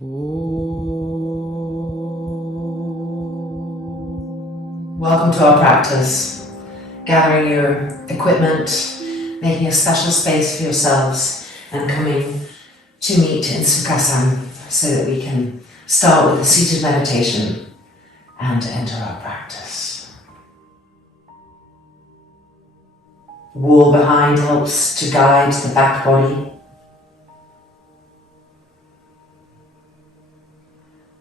Welcome to our practice. Gathering your equipment, making a special space for yourselves, and coming to meet in Sukhasana so that we can start with a seated meditation and enter our practice. The wall behind helps to guide the back body.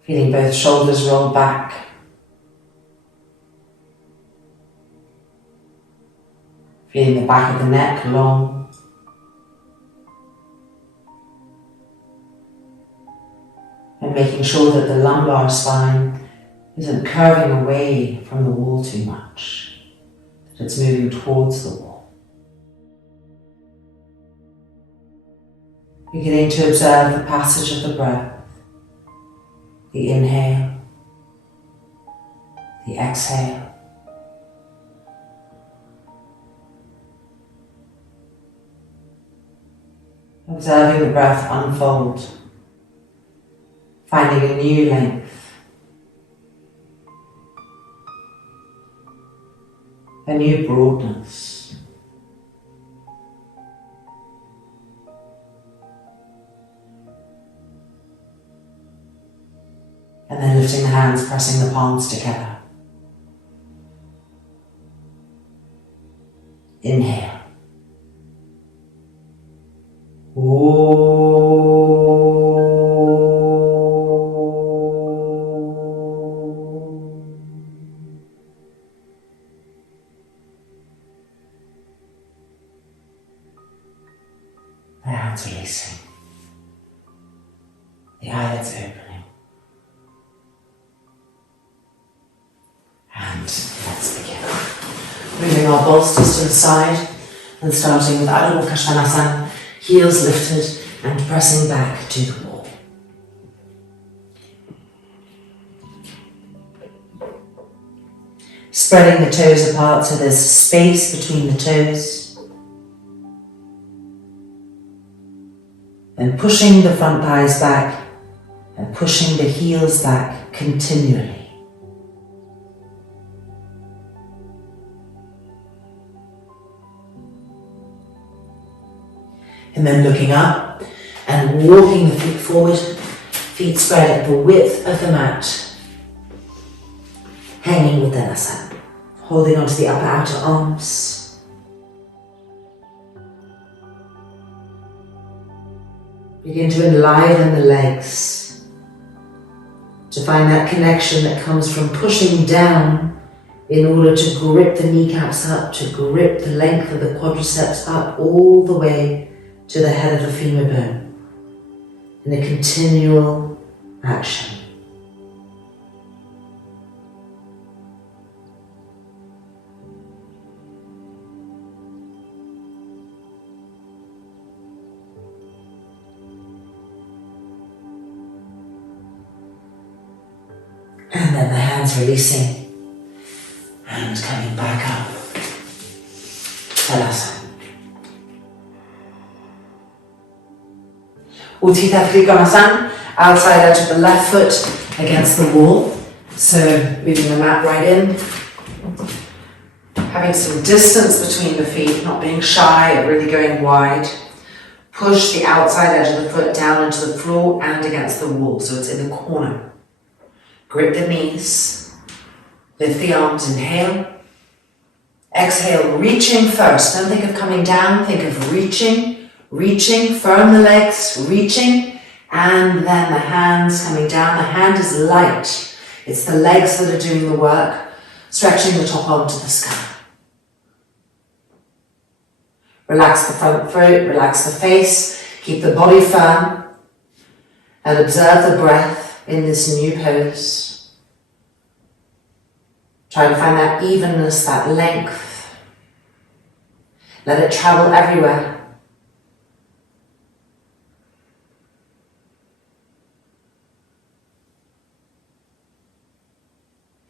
Feeling both shoulders roll back. Feeling the back of the neck long. And making sure that the lumbar spine isn't curving away from the wall too much, that it's moving towards the wall. Beginning to observe the passage of the breath, the inhale, the exhale. Observing the breath unfold, finding a new length, a new broadness. And then lifting the hands, pressing the palms together. Inhale. The hands releasing. The eyelids opening. And let's begin. Moving our bolsters to the side and starting with Adho Mukha Svanasana. Heels lifted and pressing back to the wall. Spreading the toes apart so there's space between the toes. And pushing the front thighs back and pushing the heels back continually. And then looking up and walking the feet forward, feet spread at the width of the mat, hanging with Halasana, holding onto the upper outer arms. Begin to enliven the legs, to find that connection that comes from pushing down in order to grip the kneecaps up, to grip the length of the quadriceps up all the way to the head of the femur bone in a continual action. And then the hands releasing and coming back up. Halasana. Uttita Trikonasana, outside edge of the left foot against the wall. So moving the mat right in. Having some distance between the feet, not being shy of really going wide. Push the outside edge of the foot down into the floor and against the wall, so it's in the corner. Grip the knees. Lift the arms, inhale. Exhale, reaching first. Don't think of coming down, think of reaching. Reaching, firm the legs, reaching, and then the hands coming down. The hand is light. It's the legs that are doing the work, stretching the top arm to the sky. Relax the front foot, relax the face, keep the body firm, and observe the breath in this new pose. Try to find that evenness, that length. Let it travel everywhere.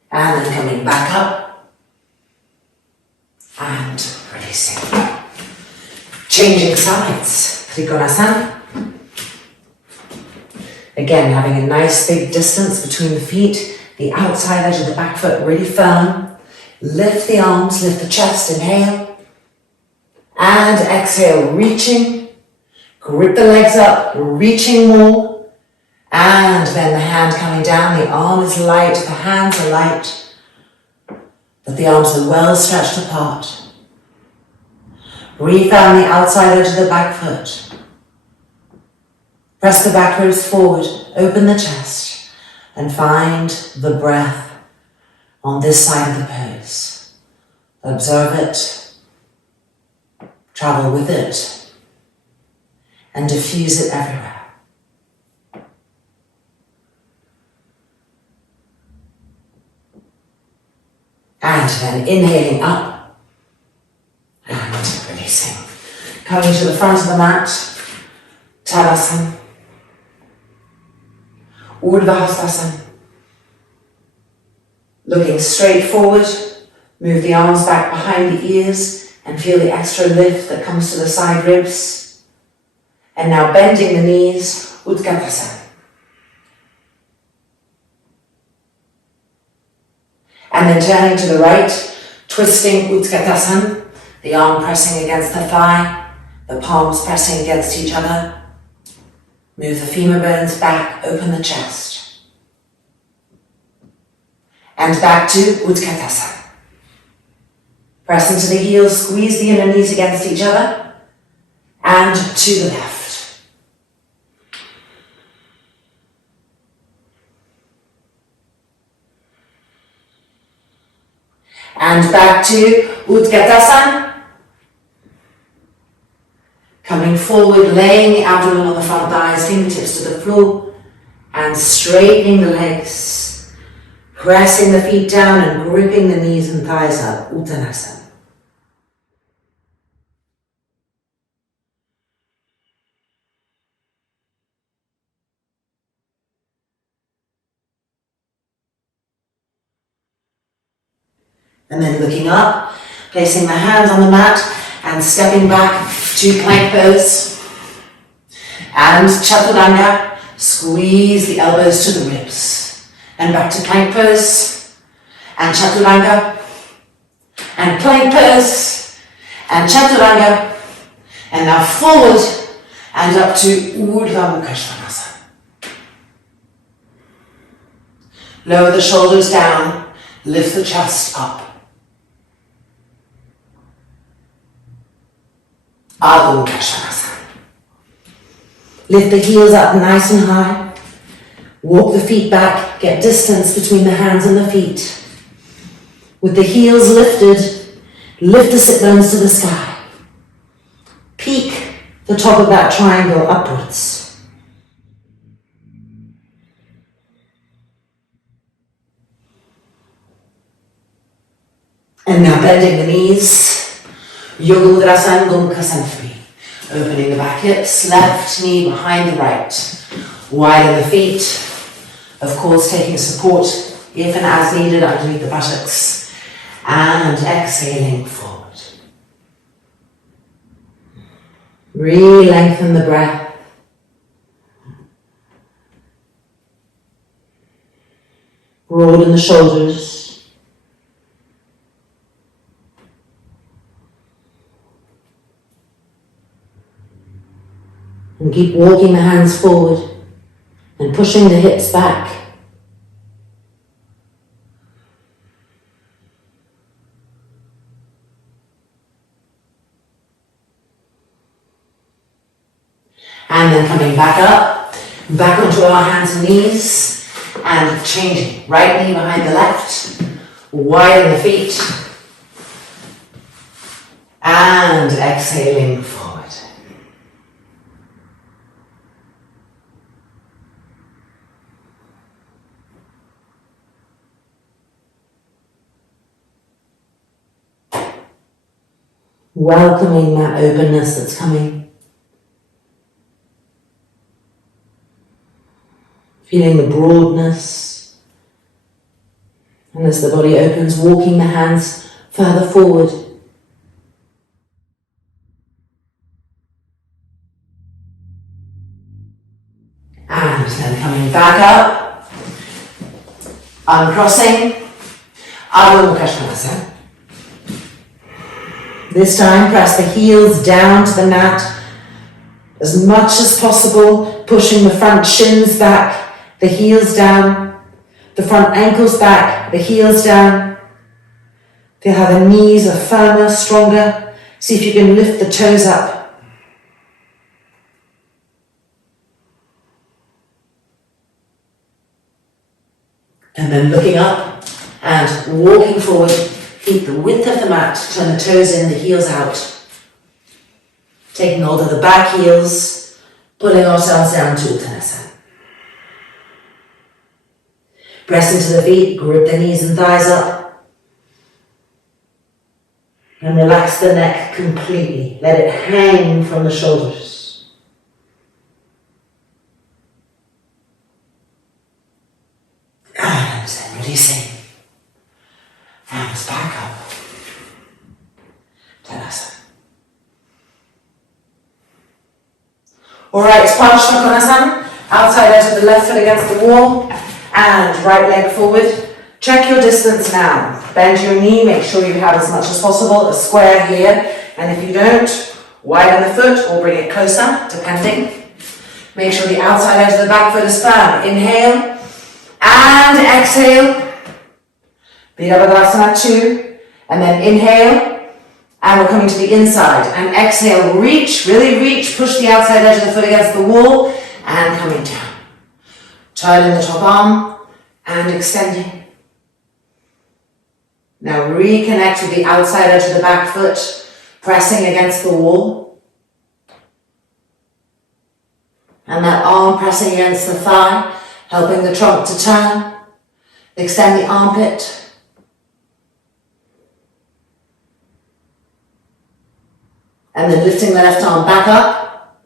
And then coming back up and releasing. Changing sides, Trikonasana. Again, having a nice big distance between the feet, the outside edge of the back foot really firm. Lift the arms, lift the chest, inhale. And exhale, reaching. Grip the legs up, reaching more. And then the hand coming down, the arm is light, the hands are light. But the arms are well stretched apart. Breathe down the outside edge of the back foot. Press the back ribs forward, open the chest, and find the breath on this side of the pose. Observe it, travel with it, and diffuse it everywhere. And then inhaling up and releasing. Coming to the front of the mat, Halasana. Urdhva Hastasana. Looking straight forward, move the arms back behind the ears and feel the extra lift that comes to the side ribs. And now bending the knees, Utkatasana. And then turning to the right, twisting Utkatasana, the arm pressing against the thigh, the palms pressing against each other. Move the femur bones back, open the chest. And back to Utkatasana. Press into the heels, squeeze the inner knees against each other. And to the left. And back to Utkatasana. Coming forward, laying the abdomen on the front thighs, fingertips to the floor, and straightening the legs, pressing the feet down and gripping the knees and thighs up, Uttanasana. And then looking up, placing the hands on the mat and stepping back to plank pose. And chaturanga, squeeze the elbows to the ribs. And back to plank pose. And chaturanga. And plank pose. And chaturanga. And now forward and up to Urdhva Mukha Svanasana. Lower the shoulders down, lift the chest up. Adho Mukha Svanasana. Lift the heels up nice and high. Walk the feet back, get distance between the hands and the feet. With the heels lifted, lift the sit bones to the sky. Peek the top of that triangle upwards. And now bending the knees. Yoga Mudrasana Gomukha Sanfri. Opening the back hips, left knee behind the right. Widen the feet. Of course, taking support if and as needed underneath the buttocks. And exhaling forward. Re-lengthen the breath. Broaden the shoulders. And keep walking the hands forward and pushing the hips back. And then coming back up, back onto our hands and knees, and changing. Right knee behind the left, widen the feet, and exhaling forward. Welcoming that openness that's coming. Feeling the broadness. And as the body opens, walking the hands further forward. And then coming back up, uncrossing, Adho Mukha Svanasana. This time, press the heels down to the mat as much as possible, pushing the front shins back, the heels down, the front ankles back, the heels down. Feel how the knees are firmer, stronger. See if you can lift the toes up. And then looking up and walking forward. Keep the width of the mat, turn the toes in, the heels out. Taking hold of the back heels, pulling ourselves down to Uttanasana. Press into the feet, grip the knees and thighs up. And relax the neck completely. Let it hang from the shoulders. And then releasing. Hands back up. Tadasana. Alright, Parsvakonasana. Outside edge of the left foot against the wall. And right leg forward. Check your distance now. Bend your knee, make sure you have as much as possible, a square here. And if you don't, widen the foot or bring it closer, depending. Make sure the outside edge of the back foot is firm. Inhale and exhale. Virabhadrasana 2, and then inhale, and we're coming to the inside, and exhale, reach, really reach, push the outside edge of the foot against the wall, and coming down. Child in the top arm, and extending. Now reconnect with the outside edge of the back foot, pressing against the wall. And that arm pressing against the thigh, helping the trunk to turn. Extend the armpit. And then lifting the left arm back up,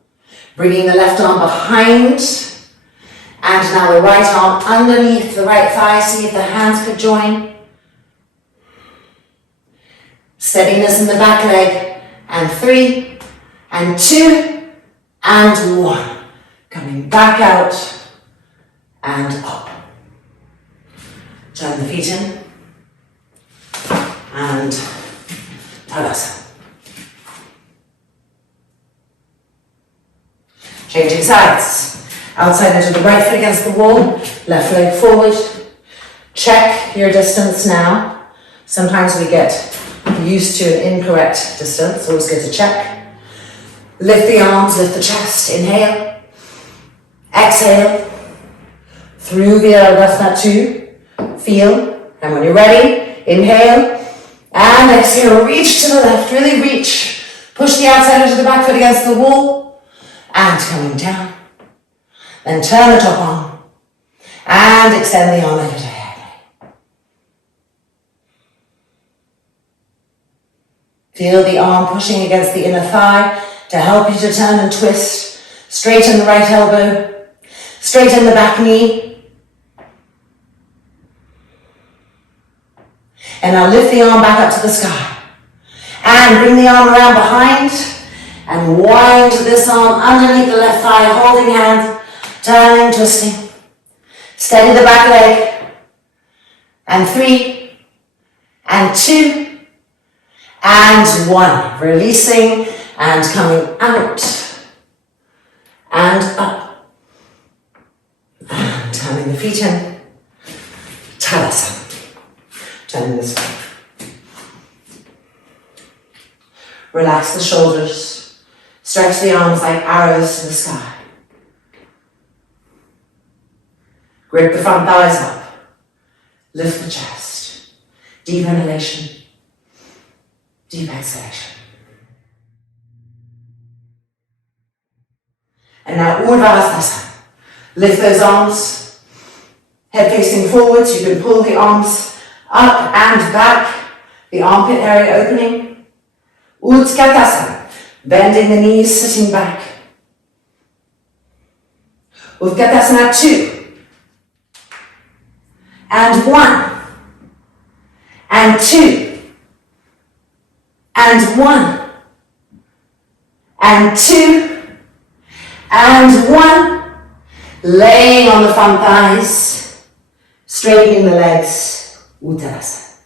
bringing the left arm behind, and now the right arm underneath the right thigh. See if the hands could join. Steadiness in the back leg, and 3, and 2, and 1. Coming back out, and up. Turn the feet in, and Tadasana. Changing sides. Outside edge of the right foot against the wall, left leg forward. Check your distance now. Sometimes we get used to an incorrect distance, always good to check. Lift the arms, lift the chest, inhale. Exhale. Through the Virabhadrasana 2, feel. And when you're ready, inhale. And exhale, reach to the left, really reach. Push the outside edge of the back foot against the wall. And coming down. Then turn the top arm. And extend the arm over diagonally. Feel the arm pushing against the inner thigh to help you to turn and twist. Straighten the right elbow. Straighten the back knee. And now lift the arm back up to the sky. And bring the arm around behind. And wind this arm underneath the left thigh, holding hands, turning, twisting. Steady the back leg. And 3, and 2, and 1. Releasing and coming out. And up. And turning the feet in. Tadasana. Turning this way. Relax the shoulders. Stretch the arms like arrows to the sky. Grip the front thighs up. Lift the chest. Deep inhalation. Deep exhalation. And now Urdhva. Lift those arms. Head facing forwards. You can pull the arms up and back. The armpit area opening. Utkatasana. Bending the knees, sitting back. Utkatasana 2. And 1. And 2. And 1. And 2. And 1. Laying on the front thighs, straightening the legs, Uttanasana.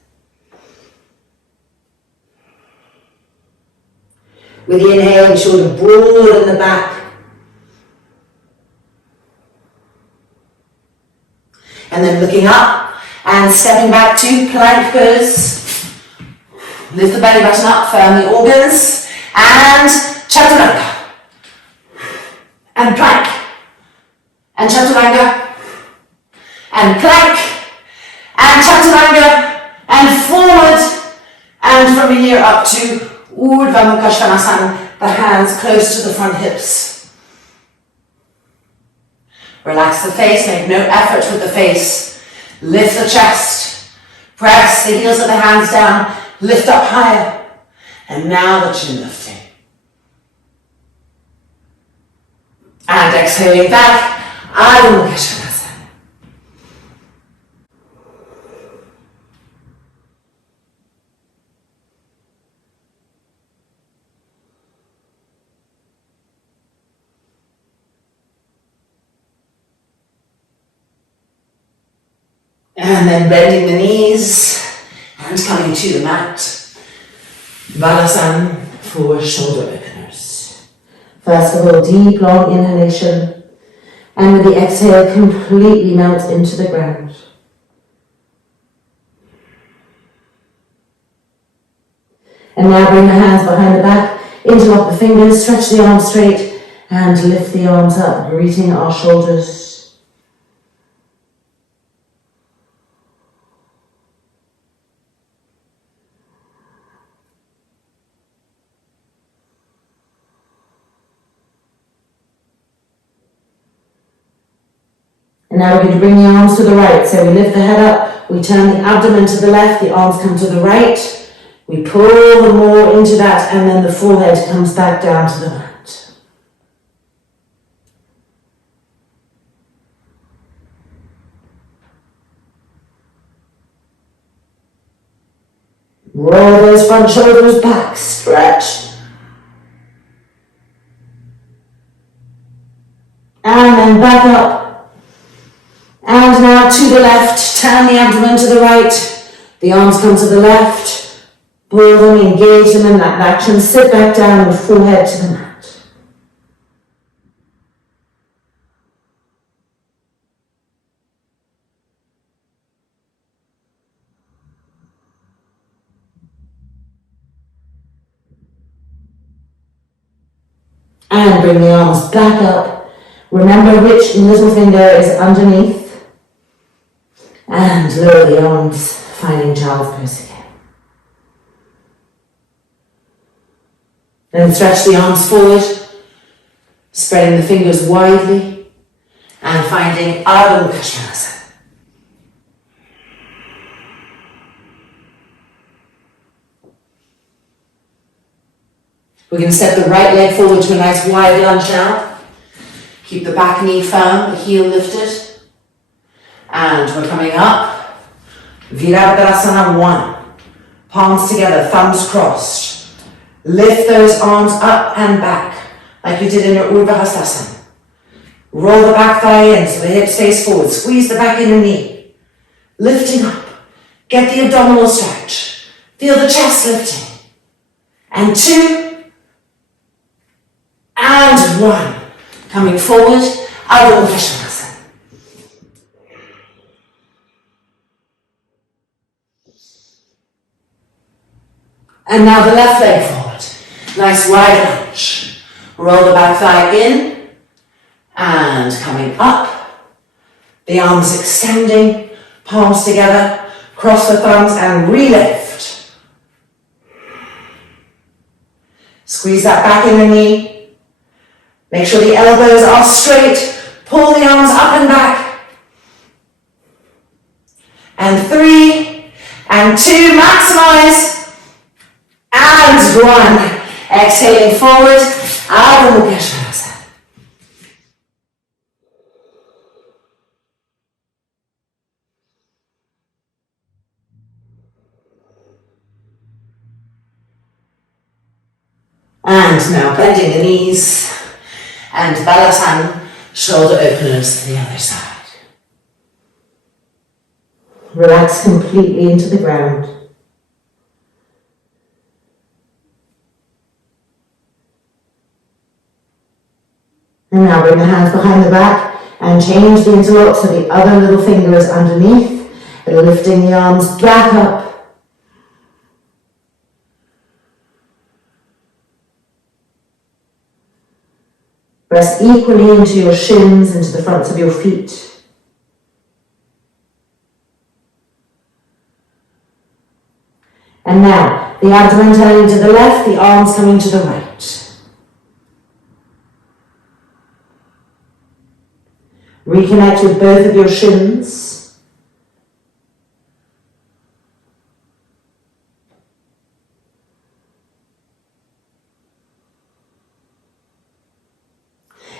With the inhale, be sure to broaden the back. And then looking up and stepping back to plank pose. Lift the belly button up, firm the organs, and chaturanga. And plank. And chaturanga. And plank. And chaturanga. And forward. And from here up to Urdhva Mukha Svanasana, the hands close to the front hips. Relax the face, make no effort with the face. Lift the chest. Press the heels of the hands down. Lift up higher. And now the chin lifting. And exhaling back. Urdhva Mukha Svanasana. And then bending the knees and coming to the mat. Halasana for shoulder openers. First of all, deep, long inhalation. And with the exhale, completely melt into the ground. And now bring the hands behind the back, interlock the fingers, stretch the arms straight, and lift the arms up, greeting our shoulders. And now we're going to bring the arms to the right. So we lift the head up, we turn the abdomen to the left, the arms come to the right. We pull them more into that, and then the forehead comes back down to the mat. Roll those front shoulders back, stretch. And then back up. And now to the left, turn the abdomen to the right, the arms come to the left, pull them, engage them in that action, sit back down and forehead to the mat. And bring the arms back up. Remember which little finger is underneath. And lower the arms, finding child's pose again. Then stretch the arms forward, spreading the fingers widely, and finding Urdhva Mukha Svanasana. We're going to step the right leg forward to a nice wide lunge now. Keep the back knee firm, the heel lifted. And we're coming up, Virabhadrasana 1. Palms together, thumbs crossed. Lift those arms up and back, like you did in your Urdhva Hastasana. Roll the back thigh in so the hip stays forward. Squeeze the back inner knee. Lifting up. Get the abdominal stretch. Feel the chest lifting. And 2. And 1. Coming forward, Urdhva Mukha Svanasana. And now the left leg forward. Nice wide lunge. Roll the back thigh in. And coming up. The arms extending. Palms together. Cross the thumbs and re-lift. Squeeze that back in the knee. Make sure the elbows are straight. Pull the arms up and back. And 3. And 2. Maximize. And 1. Exhaling forward. Urdhva Mukha Svanasana. And now bending the knees. And Halasana Shoulder openers to the other side. Relax completely into the ground. And now bring the hands behind the back and change the interlock so the other little finger is underneath, lifting the arms back up. Press equally into your shins, into the fronts of your feet. And now, the abdomen turning to the left, the arms coming to the right. Reconnect with both of your shins.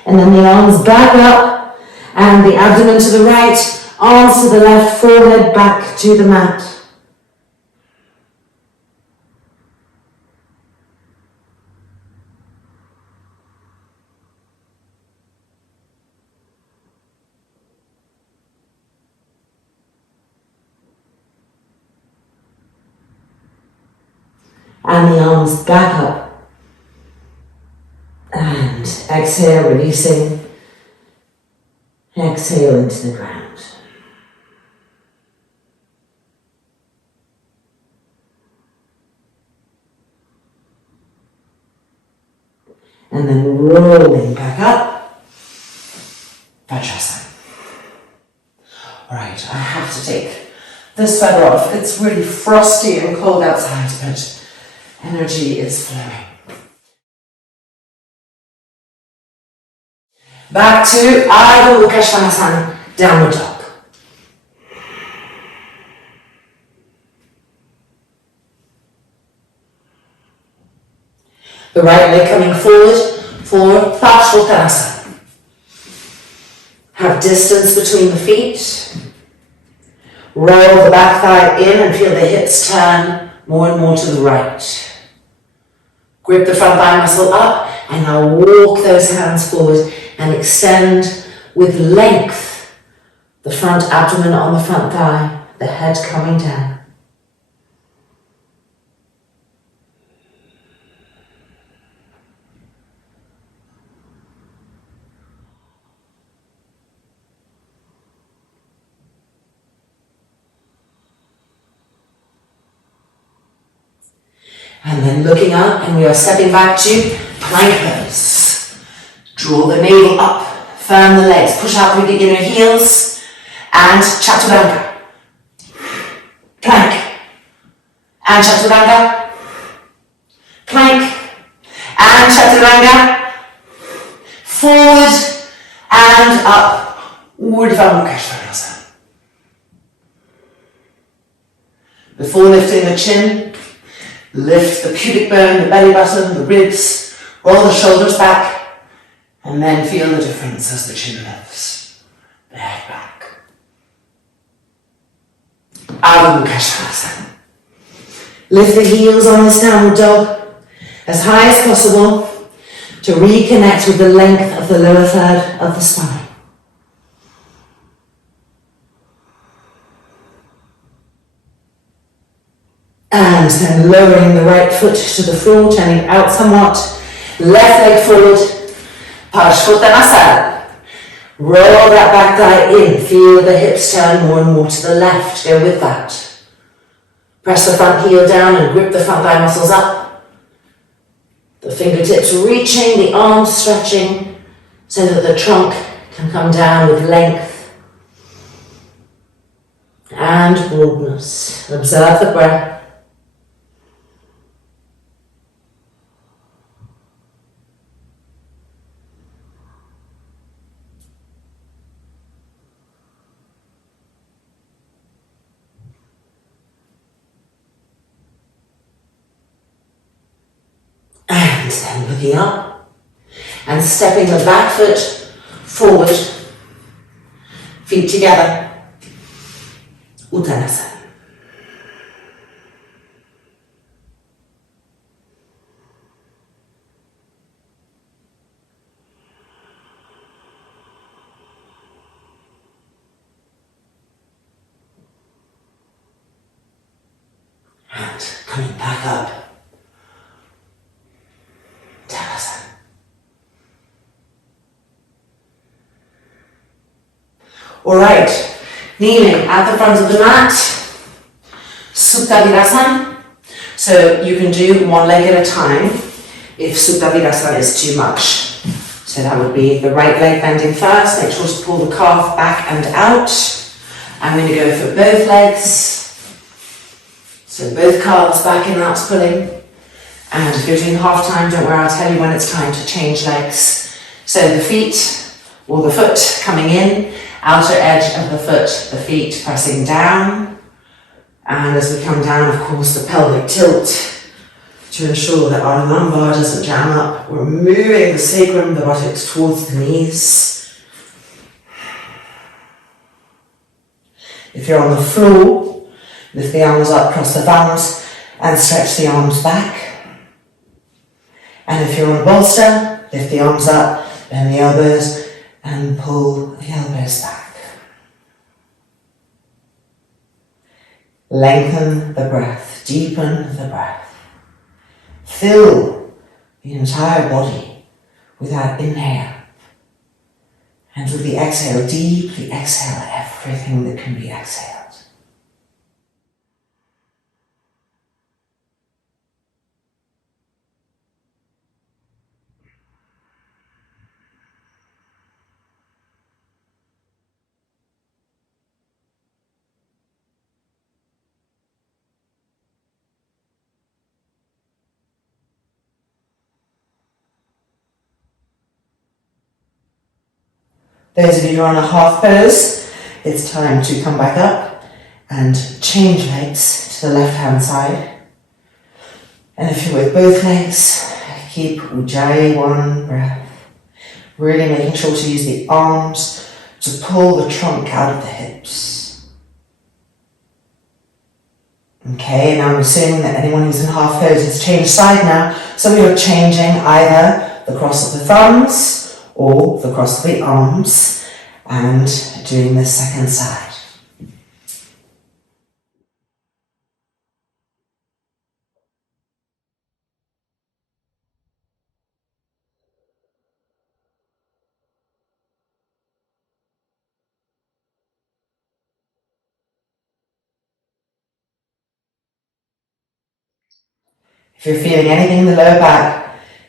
And then the arms back up and the abdomen to the right, arms to the left, forehead back to the mat. And the arms back up. And exhale, releasing. Exhale into the ground. And then rolling back up. Vajrasana. Alright, I have to take this feather off. It's really frosty and cold outside, but energy is flowing. Back to Ardha Halasana, downward dog. The right leg coming forward for Voluntarily. Have distance between the feet. Roll the back thigh in and feel the hips turn more and more to the right. Grip the front thigh muscle up and now walk those hands forward and extend with length the front abdomen on the front thigh, the head coming down. And then looking up, and we are stepping back to plank pose. Draw the navel up, firm the legs, push out through the inner heels, and chaturanga. Plank, and chaturanga. Plank, and chaturanga. Forward, and up. Urdhva Mukha Svangasana. Before lifting the chin, lift the pubic bone, the belly button, the ribs, roll the shoulders back, and then feel the difference as the chin lifts, the head back. Ardha Mukha Svangasana. Lift the heels on this downward dog as high as possible to reconnect with the length of the lower third of the spine. And then lowering the right foot to the floor, turning out somewhat. Left leg forward. Parshvottanasana. Roll that back thigh in. Feel the hips turn more and more to the left. Go with that. Press the front heel down and grip the front thigh muscles up. The fingertips reaching, the arms stretching so that the trunk can come down with length and broadness. Observe the breath. And then looking up and stepping the back foot forward, feet together, Uttanasana. coming back up. Halasana. Alright, kneeling at the front of the mat, Supta Virasana. So you can do one leg at a time if Supta Virasana is too much. So that would be the right leg bending first, make sure to pull the calf back and out. I'm going to go for both legs. So both calves back in, that's pulling. And if you're doing half time, don't worry, I'll tell you when it's time to change legs. So the feet, or the foot coming in, outer edge of the foot, the feet pressing down. And as we come down, of course, the pelvic tilt to ensure that our lumbar doesn't jam up. We're moving the sacrum, the buttocks towards the knees. If you're on the floor, lift the arms up, cross the thumbs, and stretch the arms back. And if you're on a bolster, lift the arms up, bend the elbows, and pull the elbows back. Lengthen the breath, deepen the breath. Fill the entire body with that inhale. And with the exhale, deeply exhale everything that can be exhaled. Those of you who are on a half pose, it's time to come back up and change legs to the left hand side. And if you're with both legs, keep Ujjayi one breath. Really making sure to use the arms to pull the trunk out of the hips. Okay, now I'm assuming that anyone who's in half pose has changed side now, so we are changing either the cross of the thumbs or the cross of the arms, and doing the second side. If you're feeling anything in the lower back,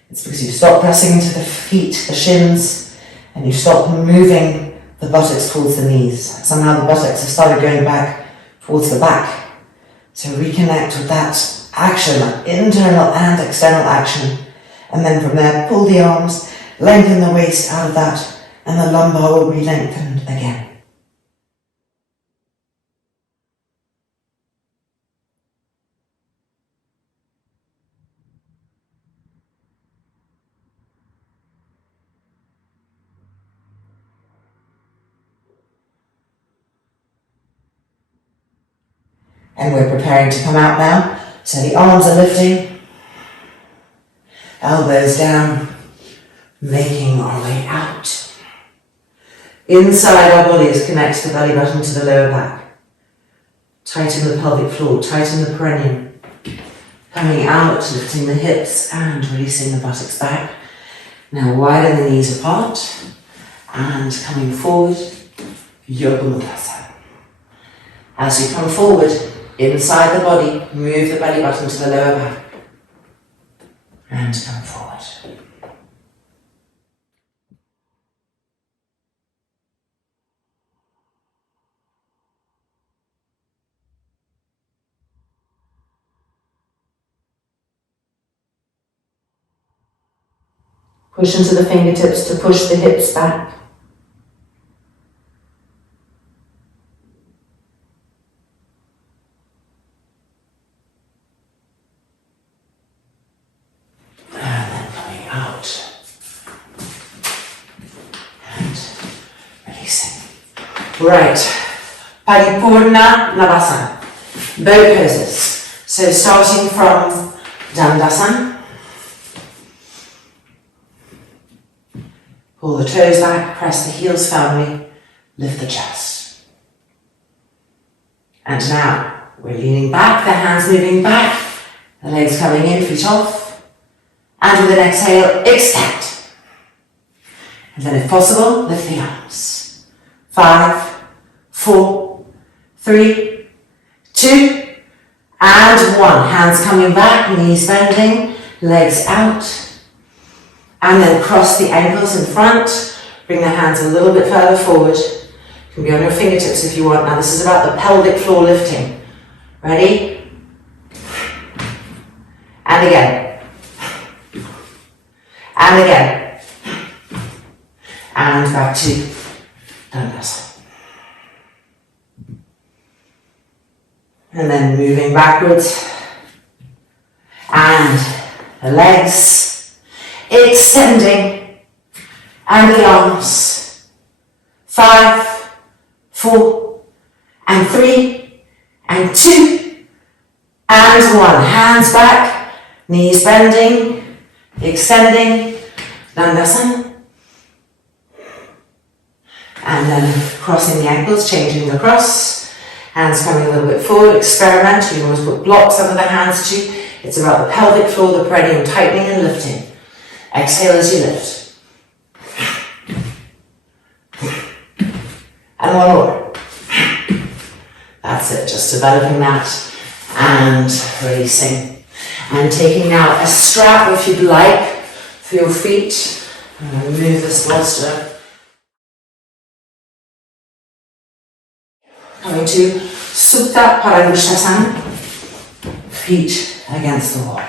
it's because you've stopped pressing into the feet, the shins, and you've stopped moving the buttocks towards the knees. Somehow the buttocks have started going back towards the back. So reconnect with that action, that internal and external action. And then from there, pull the arms, lengthen the waist out of that, and the lumbar will be lengthened again. And we're preparing to come out now. So the arms are lifting, elbows down, making our way out. Inside our bodies, connect the belly button to the lower back. Tighten the pelvic floor, tighten the perineum. Coming out, lifting the hips and releasing the buttocks back. Now widen the knees apart and coming forward, Yoga Mudra. As you come forward, inside the body, move the belly button to the lower back and come forward. Push into the fingertips to push the hips back. And then coming out. And releasing. Right. Paripurna Navasana. Bow poses. So starting from Dandasana. Pull the toes back, press the heels firmly, lift the chest. And now we're leaning back, the hands moving back, The legs coming in, feet off. And with an exhale, extend. And then if possible, lift the arms. 5, 4, 3, 2, and 1. Hands coming back, knees bending, legs out. And then cross the ankles in front. Bring the hands a little bit further forward. You can be on your fingertips if you want. Now this is about the pelvic floor lifting. Ready? And again. And again. And back to Dandasana. And then moving backwards. And the legs extending. And the arms. 5, 4, and 3, and 2, and 1. Hands back, knees bending, extending, Dandasana. And then crossing the ankles, changing the cross. Hands coming a little bit forward, experiment. You can always put blocks under the hands too. It's about the pelvic floor, the perineum tightening and lifting. Exhale as you lift. And one more. That's it, just developing that and releasing. And taking now a strap, if you'd like, for your feet. And remove this bolster. Coming to Supta Parangusthasana. Feet against the wall.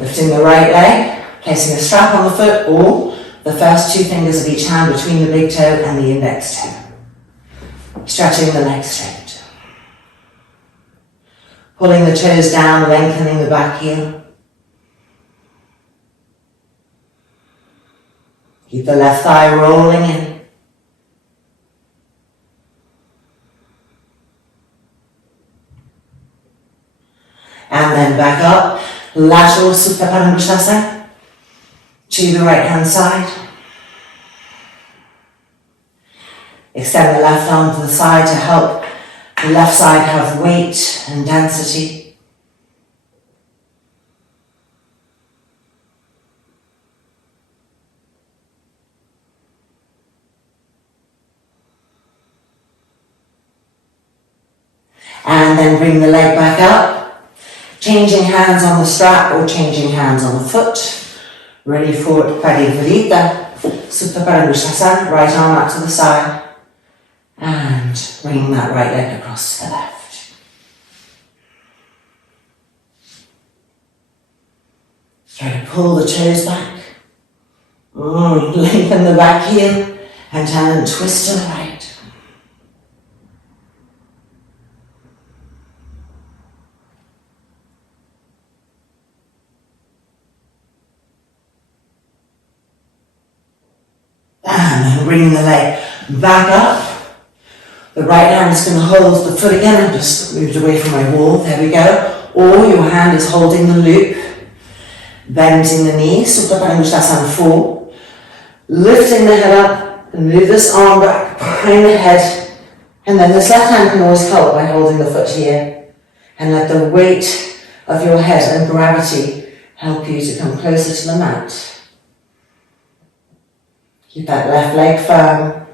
Lifting the right leg, placing a strap on the foot or the first 2 fingers of each hand between the big toe and the index toe. Stretching the legs straight. Pulling the toes down, lengthening the back heel. Keep the left thigh rolling in. And then back up, lateral Supta Parangusthasana to the right hand side. Extend the left arm to the side to help the left side have weight and density. And then bring the leg back up, changing hands on the strap or changing hands on the foot. Ready for Parivrita, Supta Parangusthasana, right arm out to the side. And bringing that right leg across to the left. Try to pull the toes back. Lengthen the back heel and turn and twist to the right. And then bring the leg back up. The right hand is going to hold the foot again. I've just moved away from my wall. There we go. Or your hand is holding the loop. Bending the knee. Supta Parangusthasana 4. Lifting the head up. And move this arm back behind the head. And then this left hand can always help by holding the foot here. And let the weight of your head and gravity help you to come closer to the mat. Keep that left leg firm.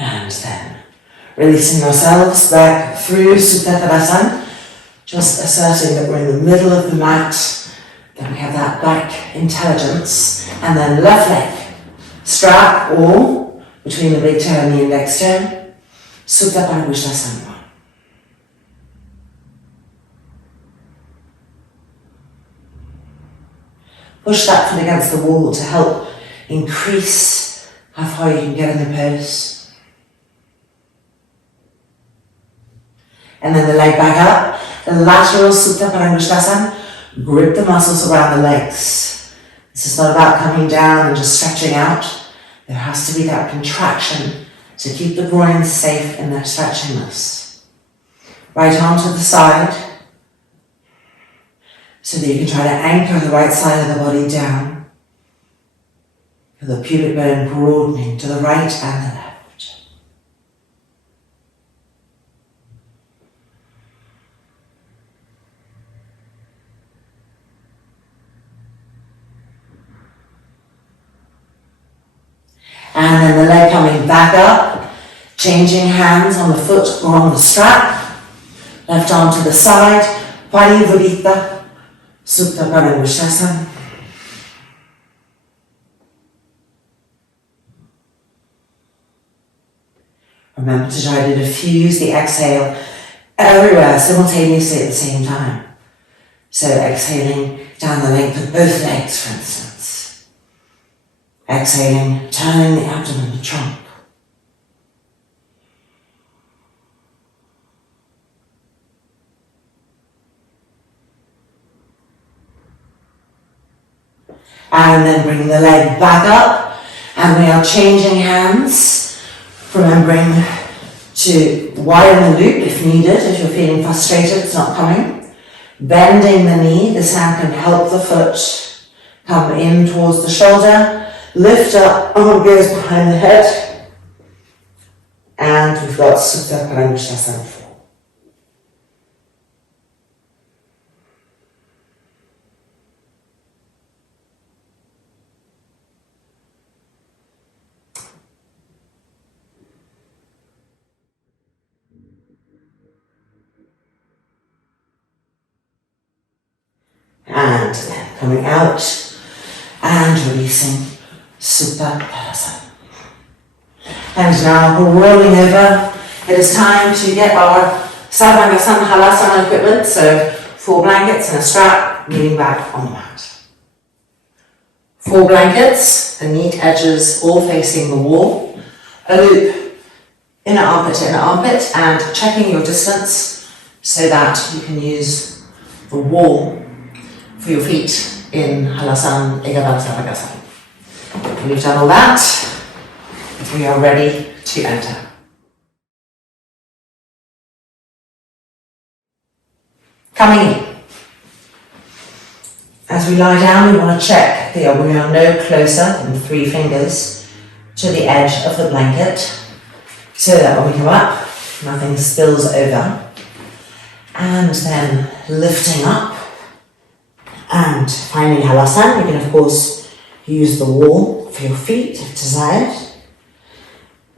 And then releasing ourselves back through Supta Tadasana, just asserting that we're in the middle of the mat, then we have that back intelligence, and then left leg, strap or between the big toe and the index toe, Supta Parangusthasana. Push that foot against the wall to help increase how far you can get in the pose. And then the leg back up, the lateral Supta Parangusthasana, grip the muscles around the legs. This is not about coming down and just stretching out. There has to be that contraction to keep the groins safe in their stretchiness. Right arm to the side. so that you can try to anchor the right side of the body down. Feel the pubic bone broadening to the right and the left. And then the leg coming back up, changing hands on the foot or on the strap. Left arm to the side, Parivurita, Supta Paramurshasana. Remember to try to diffuse the exhale everywhere simultaneously at the same time. So exhaling down the length of both legs, for instance. Exhaling, turning the abdomen, the trunk. And then bring the leg back up, and we are changing hands, remembering to widen the loop if needed, if you're feeling frustrated, it's not coming. Bending the knee, this hand can help the foot come in towards the shoulder. Lift up, arm goes behind the head, and we've got Supta Paramurshasana 4. And then coming out and releasing Supta Halasana. And now we're rolling over. It is time to get our Sarvangasana Halasana equipment, so 4 blankets and a strap, kneeling back on the mat. 4 blankets, the neat edges all facing the wall, a loop, inner armpit to inner armpit, and checking your distance so that you can use the wall for your feet in Halasana, Ekadana Sarvangasana. When we've done all that, we are ready to enter. Coming in. As we lie down, we want to check that we are no closer than 3 fingers to the edge of the blanket, so that when we come up, nothing spills over. And then lifting up and finding Halasana. You can of course use the wall for your feet if desired.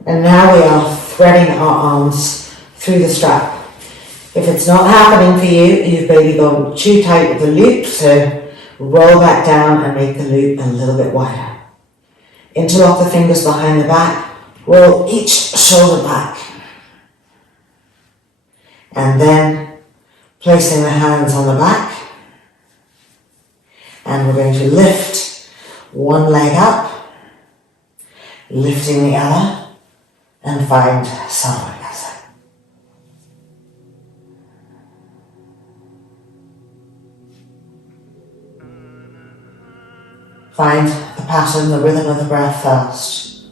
And now we are threading our arms through the strap. If it's not happening for you, you've maybe gone too tight with the loop, so roll back down and make the loop a little bit wider. Interlock the fingers behind the back, roll each shoulder back. And then placing the hands on the back. And we're going to lift one leg up, lifting the other, and find Sarvangasana. Find the pattern, the rhythm of the breath first.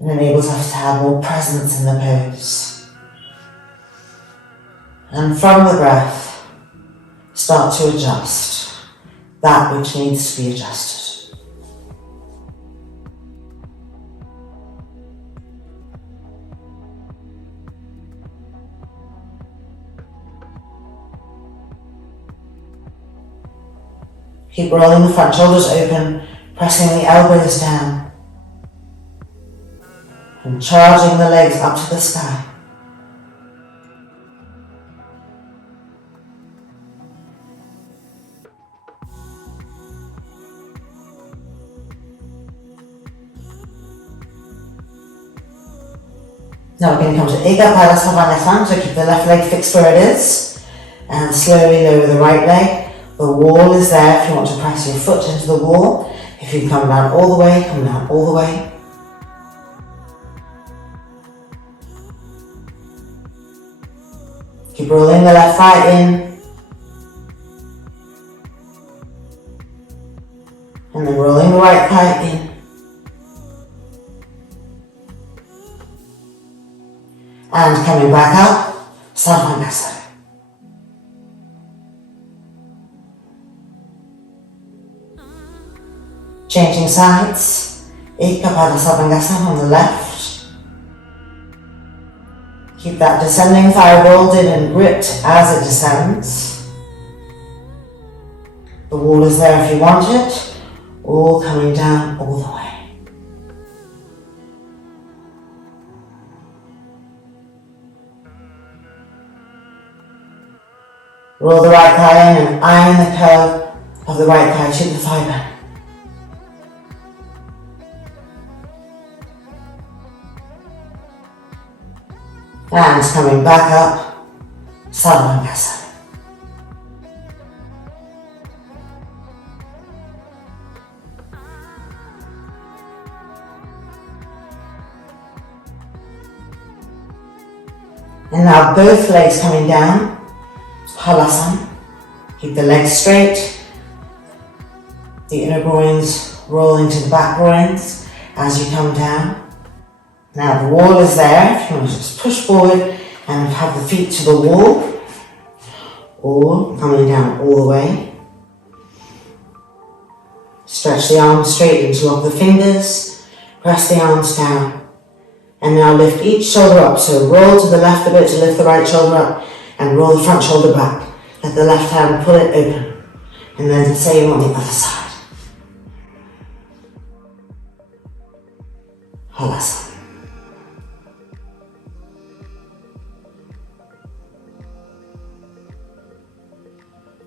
It enables us to have more presence in the pose. And from the breath, start to adjust that which needs to be adjusted. Keep rolling the front shoulders open, pressing the elbows down, and charging the legs up to the sky. Now we're going to come to Ekadana Sarvangasana, so keep the left leg fixed where it is, and slowly lower the right leg. The wall is there if you want to press your foot into the wall. If you come down all the way, come down all the way. Keep rolling the left thigh in. And then rolling the right thigh in. And coming back up, Sarvangasana. Changing sides. Ek pada Sarvangasana on the left. Keep that descending thigh rolled in and gripped as it descends. The wall is there if you want it, all coming down all the way. Roll the right thigh in and iron the curve of the right thigh to the thigh bone. And coming back up, Sarvangasana. And now both legs coming down, Halasana. Keep the legs straight, the inner groins rolling to the back groins as you come down. Now the wall is there, if you want to just push forward and have the feet to the wall, or coming down all the way. Stretch the arms straight, interlock the fingers, press the arms down, and now lift each shoulder up. So roll to the left a bit to lift the right shoulder up, and roll the front shoulder back. Let the left hand pull it open, and then the same on the other side. Halasana.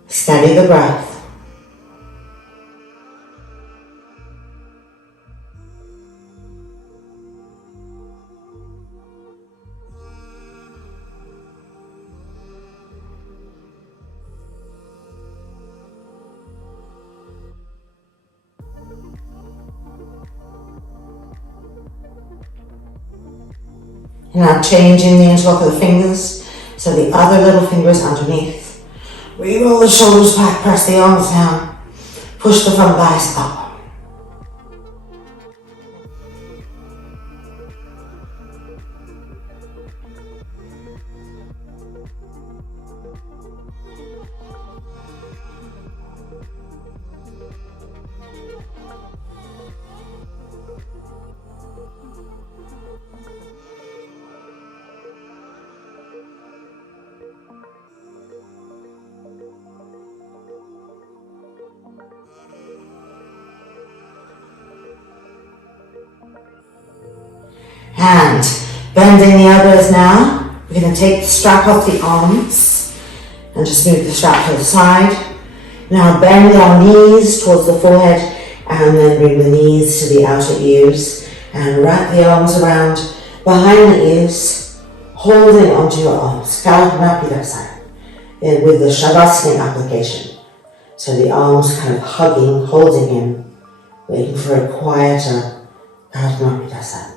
Steady the breath. Now changing the interlock of the fingers, so the other little finger is underneath. Re-roll the shoulders back, press the arms down, push the front thighs up. And bending the elbows now, we're going to take the strap off the arms and just move the strap to the side. Now bend our knees towards the forehead and then bring the knees to the outer ears and wrap the arms around behind the ears, holding onto your arms, with the Shavasana application. So the arms kind of hugging, holding in, waiting for a quieter Karnapidasana.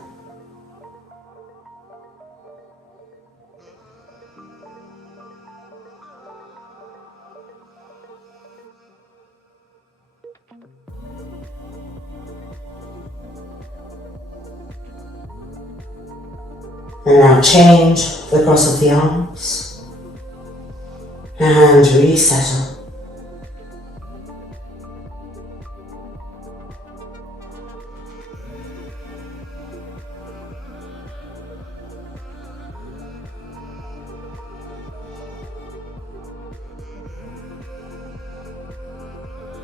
And now change the cross of the arms and resettle.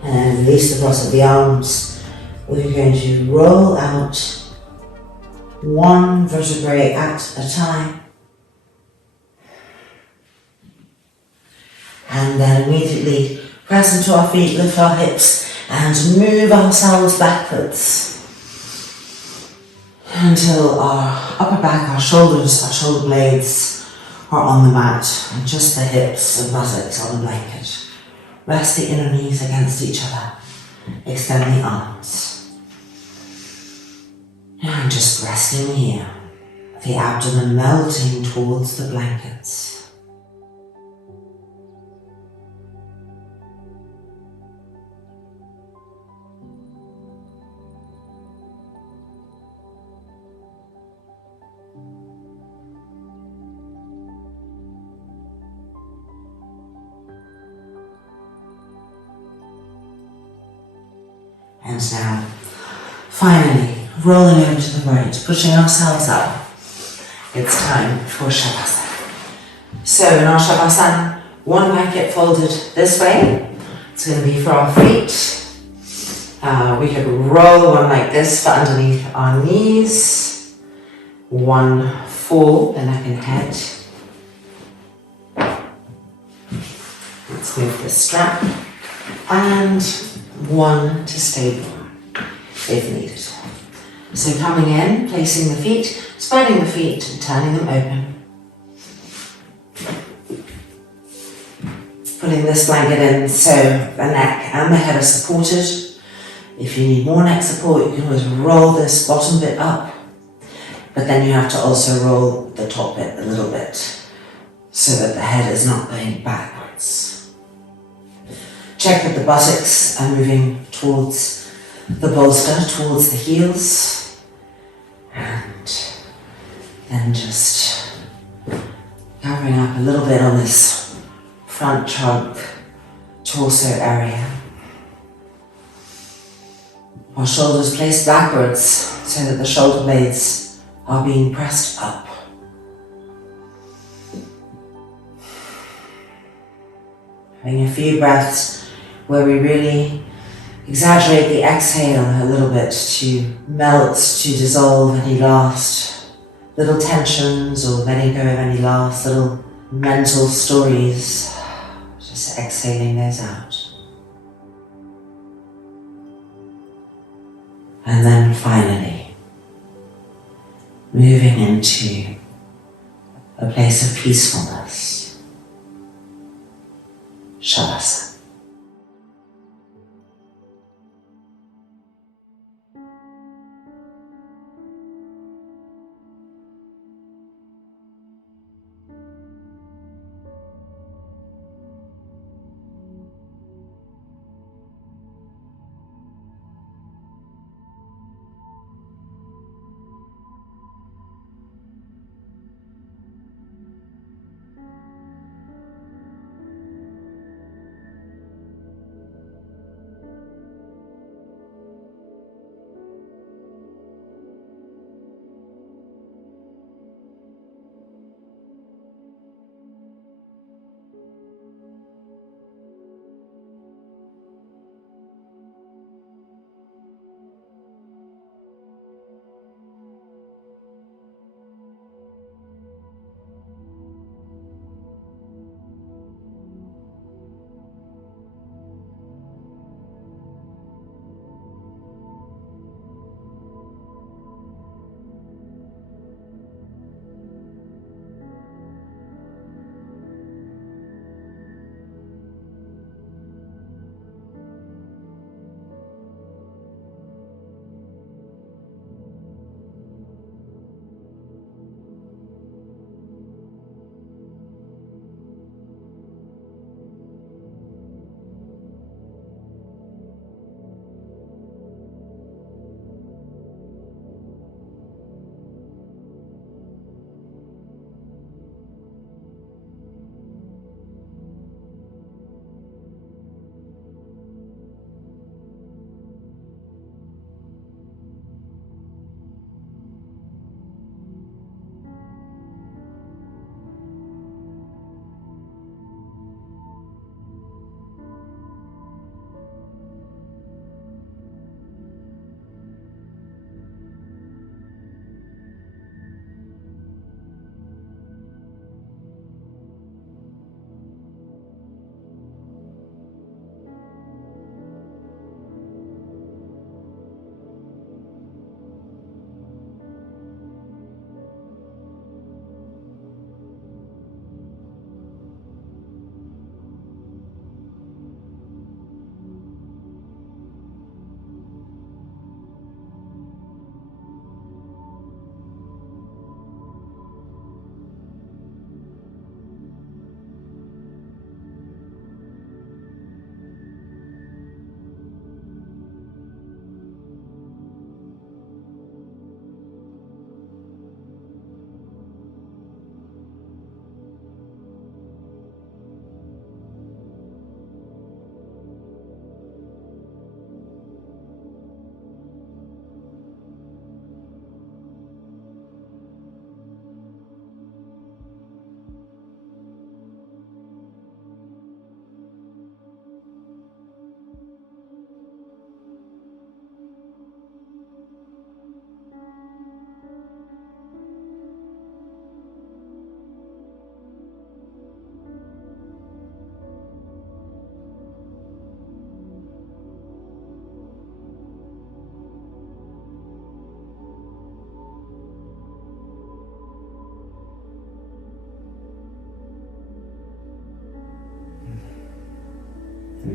And release the cross of the arms. We're going to roll out one vertebrae at a time. And then immediately press into our feet, lift our hips, and move ourselves backwards until our upper back, our shoulders, our shoulder blades are on the mat, and just the hips and buttocks on the blanket. Rest the inner knees against each other. Extend the arms. And just resting here, the abdomen melting towards the blankets. And now Finally, rolling over to the right, pushing ourselves up. It's time for Shavasana. So in our Shavasana, one blanket folded this way. It's going to be for our feet. We could roll one like this for underneath our knees. One for the neck and head. Let's move the strap. And one to stay warm if needed. So coming in, placing the feet, spreading the feet and turning them open. Putting this blanket in so the neck and the head are supported. If you need more neck support, you can always roll this bottom bit up, but then you have to also roll the top bit a little bit so that the head is not going backwards. Check that the buttocks are moving towards the bolster, towards the heels, and then just covering up a little bit on this front trunk, torso area. Our shoulders placed backwards so that the shoulder blades are being pressed up. Having a few breaths where we really exaggerate the exhale a little bit to melt, to dissolve any last little tensions or letting go of any last little mental stories. Just exhaling those out. And then finally, moving into a place of peacefulness. Shavasana.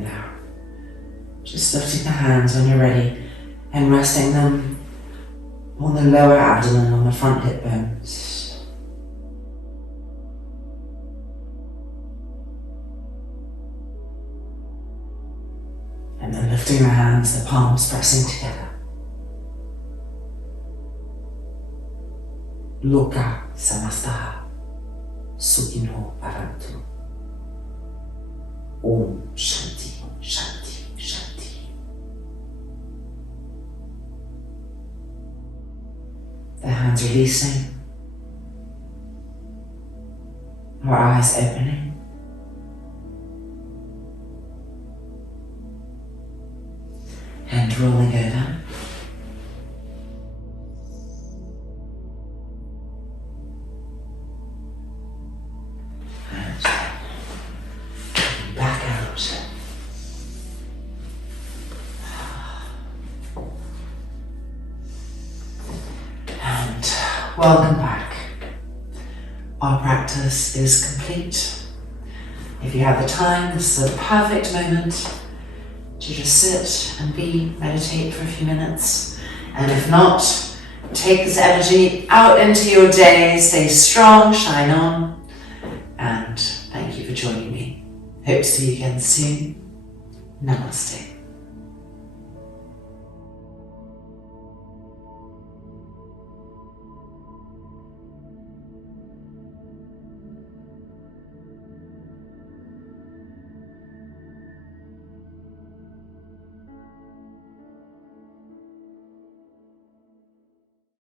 now. Just lifting the hands when you're ready and resting them on the lower abdomen, on the front hip bones. And then lifting the hands, the palms pressing together. Loka samastaha sukino bhavantu. Om Shanti, Shanti, Shanti. The hands releasing. Our eyes opening. And rolling over. And back out. And welcome back. Our practice is complete. If you have the time, this is a perfect moment to just sit and meditate for a few minutes. And if not, take this energy out into your day. Stay strong, shine on. And thank you for joining me. Hope to see you again soon. Namaste.